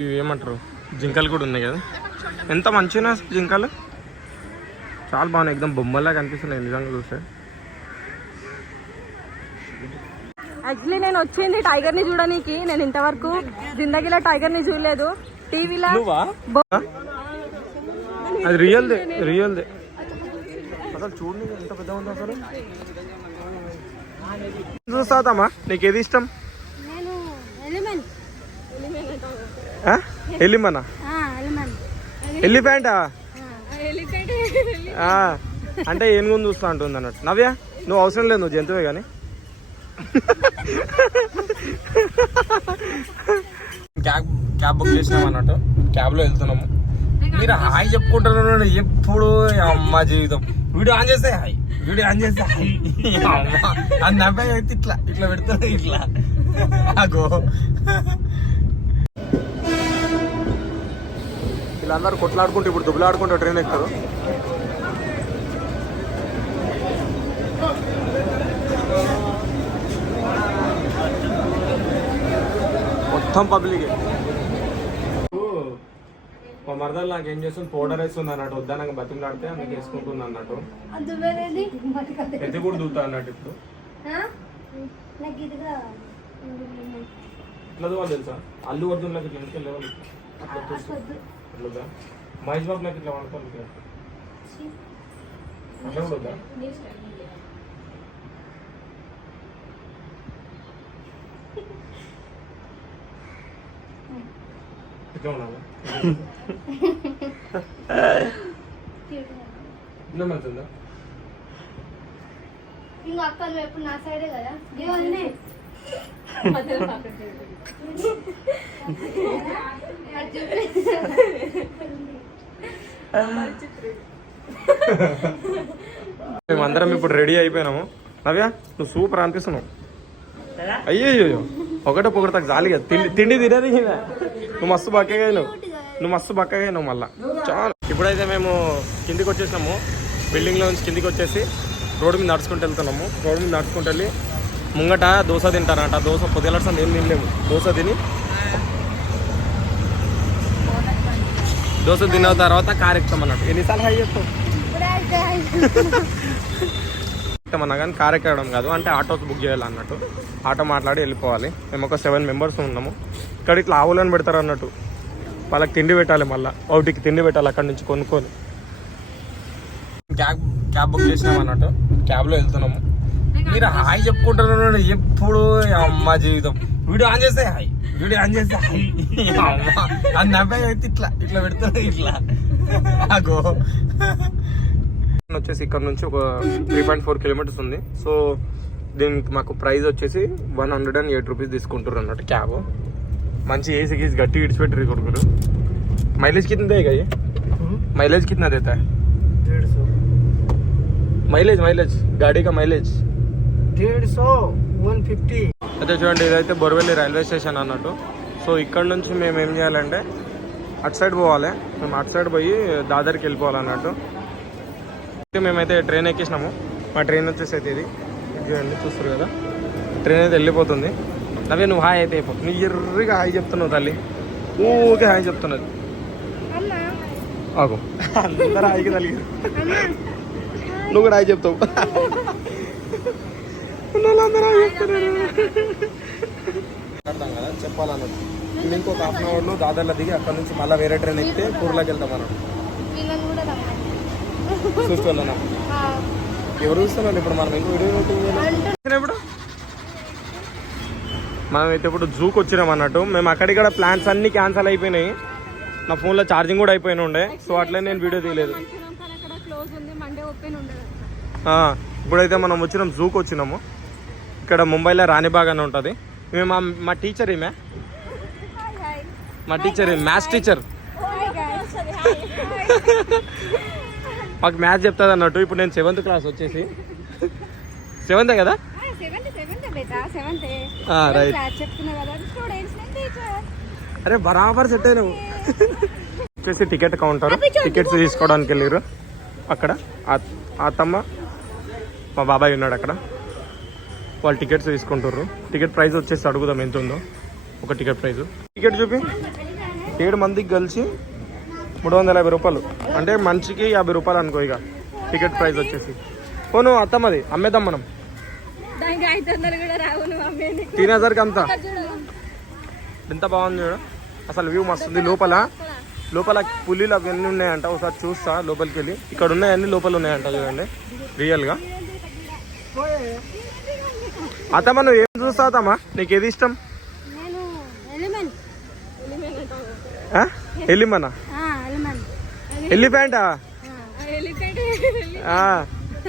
ఇవి ఏమంటారు? జింకలు కూడా ఉన్నాయి కదా. ఎంత మంచిగా జింకలు? చాలా బాగున్నాయి. ఎక్దమ్ బొమ్మలా కనిపిస్తున్నాయి నిజంగా చూస్తే. యాక్చువల్లీ నేను వచ్చింది టైగర్ని చూడడానికి నేను ఇంతవరకు జిందగీలో టైగర్ని చూడలేదు. టీవీలో అది రియల్దే రియల్దే. అసలు చూడండి ఎంత పెద్ద ఉందో అసలు. చూస్తామా నీకు ఏది ఇష్టం నేను ఎలిమెంట్ ఆ? ఎలిమనా ఎలిమెంట్ ఎలిఫెంటా ఎలిఫెంట్ ఆ, అంటే ఏనుగుని చూస్తా అంటుంది అన్నట్టు. నవ్య నువ్వు అవసరం లేదు నువ్వు జంతువే కానీ క్యాబ్ క్యాబ్ బుక్ చేసినాం అన్నట్టు. క్యాబ్లో వెళ్తున్నాము. మీరు హాయ్ చెప్పుకుంటున్నారు ఎప్పుడు అమ్మ జీవితం. వీడియో ఆన్ చేస్తే హాయ్. వీడియో ఆన్ చేస్తే హాయ్. అమ్మ. అది నవ్వే అయితే ఇట్లా ఇట్లా పెడుతుంది ఇట్లా. అగో. వీళ్ళందరూ కొట్లాడుకుంటూ ఇప్పుడు దుబ్బలాడుకుంటూ ట్రైన్ ఎక్కుతారు. మొత్తం పబ్లిక్. మా మరదలు నాకు ఏం చేస్తుంది? పౌడర్ వేస్తుంది అన్నట్టు. వద్దా నాకు బతిమలాడితే నాకు వేసుకుంటుంది అన్నట్టు. ఎత్తి కూడా దూతా అన్నట్టు ఇప్పుడు. నాకు ఇట్లా తెలుసా? అల్లు అర్జున్లకు ఇట్లా వెనక లెవెల్ అట్లా చూస్తూ అట్లా మహేష్ బాబు నాకు ఇట్లా వండుతాను అట్లా కూడా వద్దా? ఇట్లా ఉండాలా ఇట్లా మంచిదా ఇంకో అక్క నువ్వు ఎప్పుడు నా సైడే కదా? మేమందరం ఇప్పుడు రెడీ అయిపోయినాము. నవ్య నువ్వు సూపర్ అనిపిస్తున్నావు. అయ్యో ఒకటే పొగడతాకు జాలిగా తిండి తిండి తినేది నువ్వు మస్తు బక్కగా నువ్వు నువ్వు మస్తు బక్కగా నువ్వు మళ్ళా. చాలా. ఇప్పుడైతే మేము కిందికి వచ్చేసినాము. బిల్డింగ్లో నుంచి కిందికి వచ్చేసి రోడ్డు మీద నడుచుకుంటూ వెళ్తున్నాము. రోడ్డు మీద నడుచుకుంటూ వెళ్ళి ముంగట దోశ తింటారంట. దోశ పొద్దులసం ఏం తినలేము. దోశ తిని దోశ తిన్న తర్వాత కార్ అన్నట్టు. ఎన్నిసార్లు హై చేస్తావు? అన్నా కానీ కార్ ఎక్కడం కాదు. అంటే ఆటోస్ బుక్ చేయాలి అన్నట్టు. ఆటో మాట్లాడి వెళ్ళిపోవాలి. మేము ఒక సెవెన్ మెంబర్స్ ఉన్నాము. ఇక్కడ ఇట్లా ఆవులను పెడతారు అన్నట్టు. వాళ్ళకి తిండి పెట్టాలి మళ్ళీ. ఒకటికి తిండి పెట్టాలి అక్కడ నుంచి కొనుక్కొని. క్యాబ్ క్యాబ్ బుక్ చేసినాం అన్నట్టు. క్యాబ్లో వెళ్తున్నాము. మీరు హాయ్ చెప్పుకుంటున్నారు ఎప్పుడు అమ్మ జీవితం వీడియో ఆన్ చేస్తే హాయ్ వీడియో ఆన్ చేస్తే హాయ్ అమ్మ అది నవ్వే అయితే ఇట్లా ఇట్లా పెడుతుంది ఇట్లా అగో వచ్చేసి ఇక్కడ నుంచి ఒక త్రీ పాయింట్ ఫోర్ కిలోమీటర్స్ ఉంది సో దీనికి మాకు ప్రైస్ వచ్చేసి one hundred and eight rupees తీసుకుంటారు అన్నట్టు క్యాబ్ మంచి ఏసీ గీసి గట్టి ఇడిచిపెట్టి కొడుకురు మైలేజ్ కింద దేగా ये? माइलेज कितना देता है डेढ़ सौ మైలేజ్ మైలేజ్ గాడీ కా మైలేజ్ వన్ ఫిఫ్టీ. అయితే చూడండి ఇదైతే బొరవెల్లి రైల్వే స్టేషన్ అన్నట్టు. సో ఇక్కడ నుంచి మేము ఏం చేయాలంటే అటు సైడ్ పోవాలి. మేము అటు సైడ్ పోయి దాదర్కి వెళ్ళిపోవాలన్నట్టు. మేమైతే ట్రైన్ ఎక్కేసినాము. మా ట్రైన్ వచ్చేసి అయితే ఇది. చూడండి చూస్తారు కదా. ట్రైన్ అయితే వెళ్ళిపోతుంది. నవ్వే నువ్వు హాయ్ అయితే అయిపో నువ్వు ఎర్రగా హాయ్ చెప్తున్నావు తల్లి. ఊకే హాయ్ చెప్తున్నది. ఆగు. అందరూ హాయిగా తల్లి. నువ్వు కూడా హాయ్ చెప్తావు. మాట్లాడతాం కదా చెప్పాలన్నట్టు మేము ఇంకొక హాఫ్ అన్ అవర్లో దాదాపు దిగి అక్కడ నుంచి మళ్ళీ వేరే ట్రైన్ ఎక్కితే పూర్లోకి వెళ్తాం అన్నట్టు చూసుకోవాలన్నా ఎవరు చూస్తున్నారు ఇప్పుడు మనం ఇంకో వీడియో షూటింగ్ ఇప్పుడు మనం అయితే ఇప్పుడు జూకి వచ్చినాం అన్నట్టు. మేము అక్కడిక్కడ ప్లాన్స్ అన్ని క్యాన్సిల్ అయిపోయినాయి. నా ఫోన్లో ఛార్జింగ్ కూడా అయిపోయిన ఉండే. సో అట్లే నేను వీడియో తీయలేదు. ఇప్పుడైతే మనం వచ్చినాం జూకి వచ్చినాము. ఇక్కడ ముంబైలో రాణిబాగ్ అని ఉంటుంది. మేము మా మా టీచర్ ఈమె. మా టీచర్ మ్యాథ్స్ టీచర్ మాకు మ్యాథ్స్ చెప్తుంది అన్నట్టు. ఇప్పుడు నేను సెవెంత్ క్లాస్ వచ్చేసి. సెవెంతే కదా? సెవెంత్ కదా అరే బరాబర్ సెట్ అయినావు. వచ్చేసి టికెట్ కౌంటర్ టికెట్స్ తీసుకోవడానికి వెళ్ళారు అక్కడ. ఆ తమ్మ మా బాబాయ్ ఉన్నాడు అక్కడ. వాళ్ళు టికెట్స్ తీసుకుంటారు టికెట్ ప్రైస్ వచ్చేసి అడుగుదాం ఎంత ఉందో ఒక టికెట్ ప్రైస్. టికెట్ చూపి. ఏడు మందికి కలిసి మూడు వందల యాభై రూపాయలు. అంటే మనిషికి యాభై రూపాయలు అనుకో ఇక. టికెట్ ప్రైస్ వచ్చేసి. పోను అత్తమ్ అత్తమ్మది అమ్మేద్దాం మనం దానికి ఐదు అంతా. ఎంత బాగుంది చూడ. అసలు వ్యూ మస్తు ఉంది. లోపల లోపల పులిలు అవన్నీ ఉన్నాయంట? ఒకసారి చూస్తా లోపలికి వెళ్ళి ఇక్కడ ఉన్నాయన్నీ లోపల ఉన్నాయంట చూడండి. రియల్గా అత్తమ్మ నువ్వు ఏం చూస్తావు అత్తమ్మ నీకు ఏది ఇష్టం? ఎలిఫెంట్? ఆ,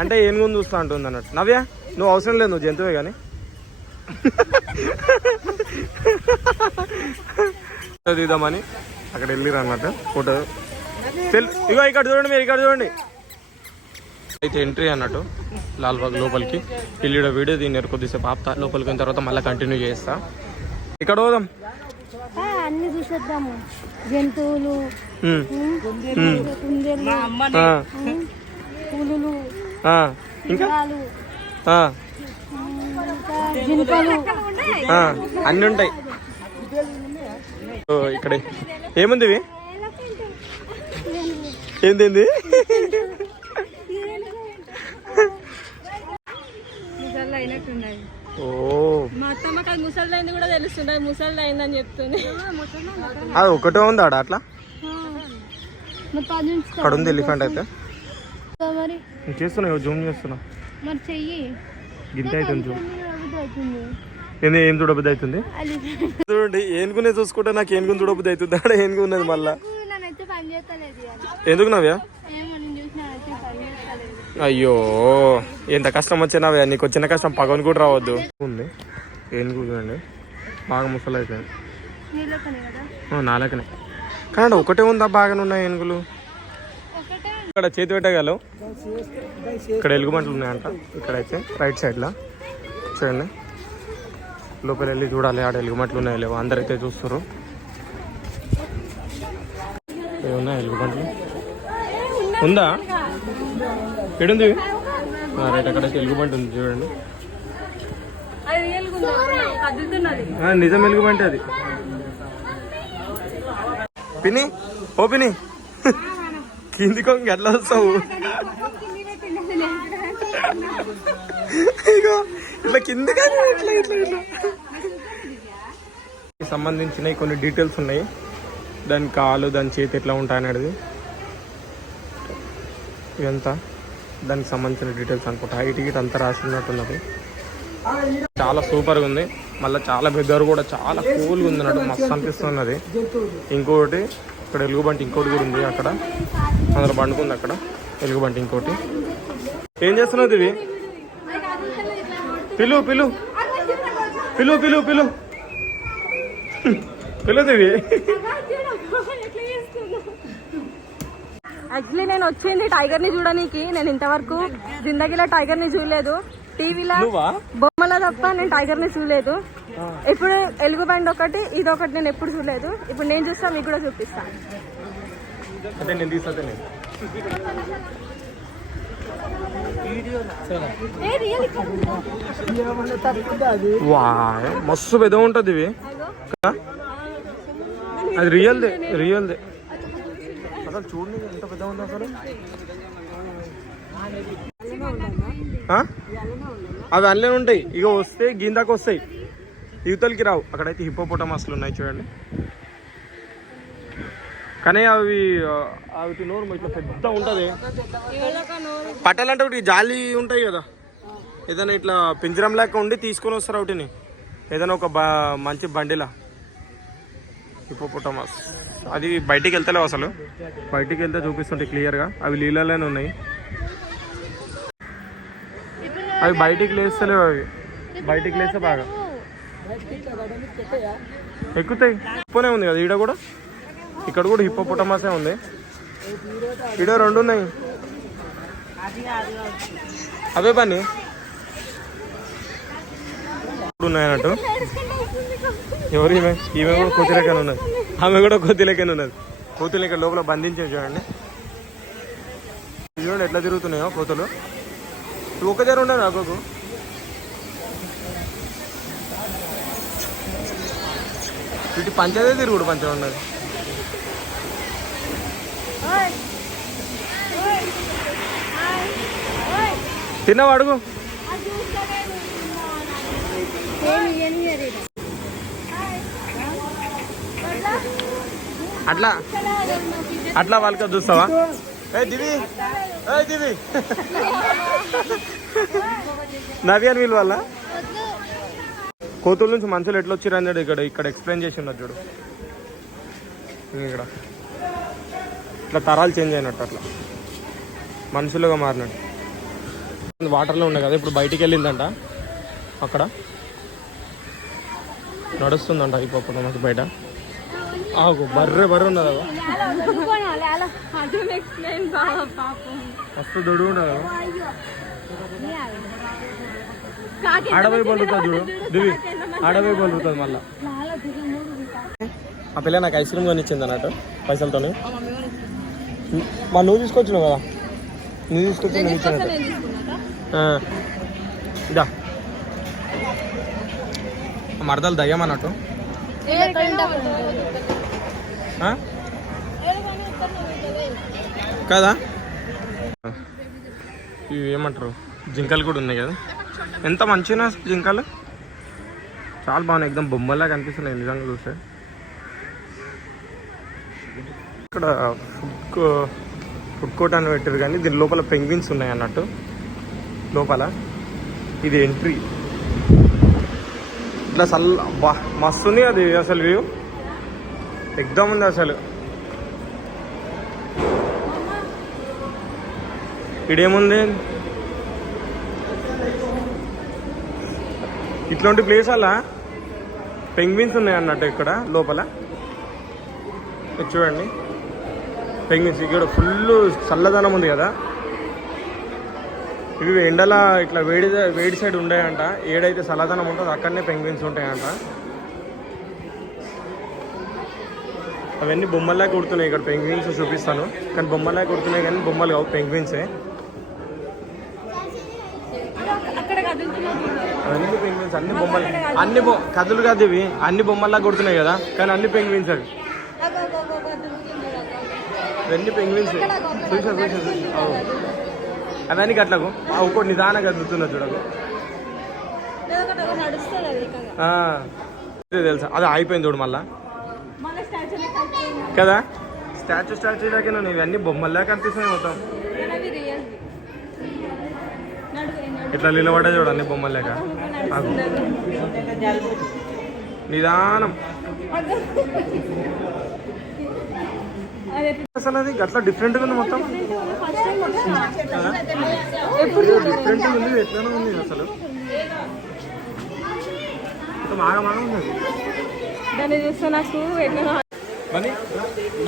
అంటే ఏనుగుని చూస్తా అంటుంది అన్నట్టు. నవ్య నువ్వు అవసరం లేదు నువ్వు జంతువే కానీ ఫోటో తీద్దామని అక్కడ వెళ్ళిరు అన్నట్టు. ఫోటో. ఇగో ఇక్కడ చూడండి మీరు ఇక్కడ చూడండి. అయితే ఎంట్రీ అన్నట్టు లాల్బాగ్ లోపలికి. వెళ్ళి వీడియో దీన్ని కొద్దిసేపు. ఆపుతా లోపలికి పోయిన తర్వాత మళ్ళీ కంటిన్యూ చేస్తా. ఇక్కడ పోదాం. అన్ని చూసేద్దాము. జంతువులు పులులు అన్నీ ఉంటాయి. ఓ, ఇక్కడే. ఏముంది ఇవి? ఏంది ముసళ్ళు అయినట్టున్నది ఓ మా అత్తమ్మకి అది ముసళ్ళు అది ముసళ్ళు అయిందని చెప్తుంది అది ఒకటే ఉంది ఆడ అట్లా? అక్కడ ఉంది ఎలిఫెంట్ అయితే. మరి. చేస్తున్నా జూమ్ చేస్తున్నా. మరి చెయ్యి. గింత అవుతుంది. జూమ్ ఏంది ఏం చూడబుద్ధి అవుతుంది? చూడండి ఏనుగునే చూసుకుంటే నాకు ఏనుగుని చూడబుద్ధి అవుతుంది. ఆడ ఏనుగు ఉన్నది మళ్ళా. ఎందుకు నవ్యా? అయ్యో ఎంత కష్టం వచ్చినా నీకు వచ్చిన కష్టం పగని కూడా రావద్దు. ఉంది. ఏనుగు చూడండి. బాగా ముసలు ఆ, నాలుకనే. కానీ ఒకటే ఉందా బాగానే ఉన్నాయి ఏనుగులు ఇక్కడ చేతి పెట్టగలవు ఇక్కడ ఎలుగుబంట్లు ఉన్నాయంట. ఇక్కడైతే రైట్ సైడ్లో. చూడండి. లోపల వెళ్ళి చూడాలి ఆడ ఎలుగుబంట్లు ఉన్నాయి లేవు. అందరైతే చూస్తారు ఏమున్నాయి ఎలుగుబంట్లు? ఉందా? ఎడుంది రైట్ అక్కడైతే ఎలుగుబంటి ఉంది చూడండి. నిజం ఎలుగుబంటి అది. పిని ఓ పిని కిందికి వంగి ఎట్లా వస్తావు. ఇగో ఇట్లా కిందికి ఇట్లా ఇట్లా ఇట్లా. సంబంధించిన కొన్ని డీటెయిల్స్ ఉన్నాయి. దాని కాలు దాని చేతి ఎట్లా ఉంటాయనేది. ఇదంతా. దానికి సంబంధించిన డీటెయిల్స్ అనుకుంటా. హైట్ గిట్ అంతా రాసి ఉన్నట్టున్నది చాలా సూపర్గా ఉంది. మళ్ళీ చాలా బిగ్గర్ కూడా చాలా కూల్గా ఉంది అన్నట్టు మస్తు అనిపిస్తున్నది. ఇంకోటి ఇక్కడ ఎలుగుబంటి ఇంకోటి కూడా ఉంది అక్కడ. అందులో పండుకుంది అక్కడ ఎలుగుబంటి ఇంకోటి. ఏం చేస్తున్నది ఇవి పిలు పిలు. పిలు పిలు పిలు. పిలుదివి యాక్చువల్లీ నేను వచ్చింది టైగర్ని చూడడానికి నేను ఇంతవరకు జిందగీలో టైగర్ని చూడలేదు. టీవీలో బొమ్మల తప్ప నేను టైగర్ని చూడలేదు ఇప్పుడు ఎలుగు బండి ఒకటి ఇది ఒకటి నేను ఎప్పుడు చూడలేదు. ఇప్పుడు నేను చూస్తా మీకు కూడా చూపిస్తా. మస్తు పెద్ద ఉంటుంది ఇవి? అది రియల్దే రియల్దే. అసలు చూడండి ఎంత పెద్ద ఉంది అసలు. ఆ? అవి అల్లే ఉంటాయి. ఇక వస్తే గిందాకు వస్తాయి. యువతలకి రావు. అక్కడైతే హిప్పోపోటమాస్లు ఉన్నాయి చూడండి. కానీ అవి అవి నోరు ఇట్లా పెద్ద ఉంటుంది. పట్టాలంటే ఒకటి జాలి ఉంటాయి కదా. ఏదైనా ఇట్లా పింజరం లెక్క ఉండి తీసుకొని వస్తారు ఒకటిని ఏదైనా ఒక బ మంచి బండిలా. హిపోపోటమస్ అది బయటికి వెళ్తలేవు అసలు. బయటికి వెళ్తే చూపిస్తుంటాయి క్లియర్గా అవి నీళ్ళలోనే ఉన్నాయి. అవి బయటికి లేస్తలేవు అవి. బయటికి లేస్తే బాగా. ఎక్కుతాయి. ఎక్కువనే ఉంది కదా ఈడ కూడా? ఇక్కడ కూడా హిప్పోపోటమసే ఉంది. ఈడ రెండు ఉన్నాయి. అవే పని. ఉన్నాయన్నట్టు ఎవరు ఈమె? ఈమె కూడా కోతి లెక్కన ఉన్నది. ఆమె కూడా కోతి లెక్కన ఉన్నది. కోతులు ఇక్కడ లోపల బంధించే చూడండి. చూడండి ఎట్లా తిరుగుతున్నాయో కోతులు. ఒక దగ్గర ఉండదు నాకు ఇటు పంచదే తిరుగుడు పంచం ఉన్నది తిన్నావు అడుగు. అట్లా అట్లా వాళ్ళకి చూస్తావా? దివి? ఏ దివి? నవ్యాన్ వీళ్ళ వల్ల కోతుల నుంచి మనుషులు ఎట్లా వచ్చారు అన్నాడు ఇక్కడ ఇక్కడ ఎక్స్ప్లెయిన్ చేసి ఉన్నది చూడు. ఇక్కడ. ఇట్లా తరాలు చేంజ్ అయినట్టు అట్లా. మనుషులుగా మారినట్టు. వాటర్లో ఉన్నాయి కదా ఇప్పుడు బయటికి వెళ్ళిందంట. అక్కడ. నడుస్తుందంట అయిపోకుండా మనకి బయట. ఆగు బర్రె బర్రె ఉన్నదా? అగో. మస్తు దొడు ఉన్నది? అడవి ఆడపోయి పలుకుతుంది చూడు. దివి ఆడపోయి పలుకుతుంది మళ్ళా. ఆ పిల్ల నాకు ఐస్ క్రీమ్ కొనిచ్చింది అన్నట్టు పైసలతోని. మా నువ్వు తీసుకొచ్చినావు కదా? నువ్వు తీసుకొచ్చి నువ్వు ఇచ్చినట్టు ఇదా. మరదలు దయ్యం అన్నట్టు. కదా? ఇవి ఏమంటారు? జింకలు కూడా ఉన్నాయి కదా. ఎంత మంచిగా జింకలు? చాలా బాగున్నాయి. ఎక్దమ్ బొమ్మలా కనిపిస్తున్నాయి. నిజంగా చూస్తే. ఇక్కడ ఫుడ్ ఫుడ్ కోర్ట్ అని పెట్టారు కానీ దీని లోపల పెంగ్విన్స్ ఉన్నాయి అన్నట్టు. లోపల. ఇది ఎంట్రీ. ఇట్లా సల్ల బా మస్తు ఉంది అది అసలు వ్యూ. ఎగ్దమ్ ఉంది అసలు. ఇడేముంది? ఇట్లాంటి ప్లేస్ అలా పెంగ్విన్స్ ఉన్నాయి అన్నట్టు ఇక్కడ లోపల. చూడండి. పెంగ్విన్స్ ఇక్కడ ఫుల్ చల్లదనం ఉంది కదా. ఇవి ఎండల ఇట్లా వేడి వేడి సైడ్ ఉండేయంట. ఏడైతే చల్లదనం ఉంటుందో అక్కడనే పెంగ్విన్స్ ఉంటాయంట. అవన్నీ బొమ్మల్లా కుడుతున్నాయి. ఇక్కడ పెంగ్విన్స్ చూపిస్తాను. కానీ బొమ్మల్లా కుడుతున్నాయి కానీ బొమ్మలు కావు. పెంగ్విన్సే అన్ని పెంగ్విన్స్ అన్ని బొమ్మలు. అన్ని కథలు కాదు ఇవి. అన్ని బొమ్మల్లా కొడుతున్నాయి కదా. కానీ అన్ని పెంగ్విన్స్ అవి. ఇవన్నీ పెంగ్విన్స్ చూసా చూసా చూసా అవన్నీ గట్లకు. ఆ ఒక్కొక్క నిదానంగా కదులుతున్నా చూడకు. తెలుసా? అది అయిపోయింది చూడు మళ్ళా. కదా స్టాచ్యూ స్టాచ్యూ దాకా నువ్వు ఇవన్నీ బొమ్మల్లా కనిపిస్తున్నాయి మొత్తం. ఇట్లా నిలబడ్డా చూడు అన్ని బొమ్మల్లేక ఆగు. నిదానం అదే అసలు అది అట్లా డిఫరెంట్గా ఉంది మొత్తం ఫస్ట్ టైం కదా? ఎప్పుడు డిఫరెంట్గా ఉంది ఎట్లనే ఉంది అసలు మొత్తం ఆగమాగం ఉంది. దాన్ని చూస్తే నాకు ఎట్లా మరి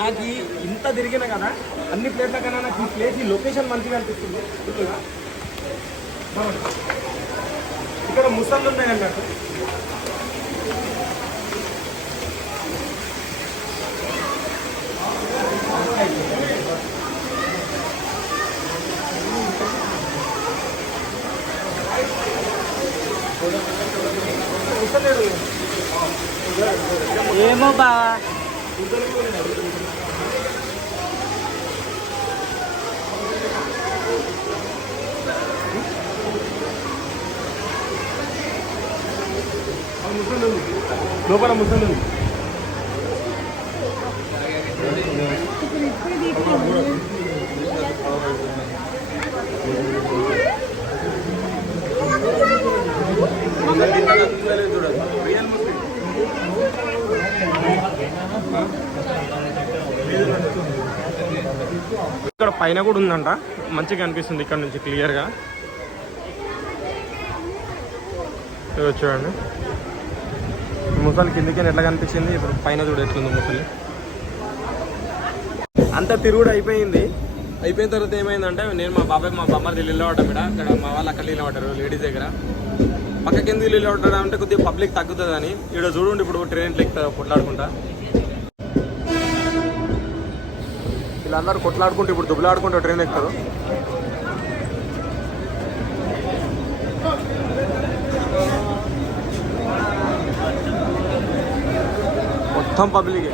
నాకు ఈ ఇంత తిరిగిన కదా అన్ని ప్లేట్ల కన్నా నాకు ఈ ప్లేస్ ఈ లొకేషన్ మంచిగా అనిపిస్తుంది. ఇక్కడ ముసళ్ళు ఉన్నాయి అన్నట్టు. ఏమో బావా లోపల ముసలు ఉంది. Real Muslim. ఇక్కడ పైన కూడా ఉందంట. మంచిగా అనిపిస్తుంది ఇక్కడ నుంచి క్లియర్గా చూడండి. ముసలి కిందికి ఎట్లా కనిపించింది? ఇప్పుడు పైన చూడు ఎట్లుంది ముసలి. అంతా తిరుగుడు అయిపోయింది. అయిపోయిన తర్వాత ఏమైందంటే నేను మా బాబాయ్ మా బొమ్మది నిలబడ్డాం ఇక్కడ. అక్కడ మా వాళ్ళు అక్కడ నిలబడ్డారు లేడీస్ దగ్గర. పక్క కింద నిలబడ్డా అంటే కొద్దిగా పబ్లిక్ తగ్గుతుందని. ఇక్కడ చూడండి ఇప్పుడు ట్రైన్ ఎక్కుతుంది పొట్లాడుకుంటా వీళ్ళందరూ కొట్లాడుకుంటూ ఇప్పుడు దుబ్బలాడుకుంటూ ట్రైన్ ఎక్కుతారు. మొత్తం పబ్లిక్.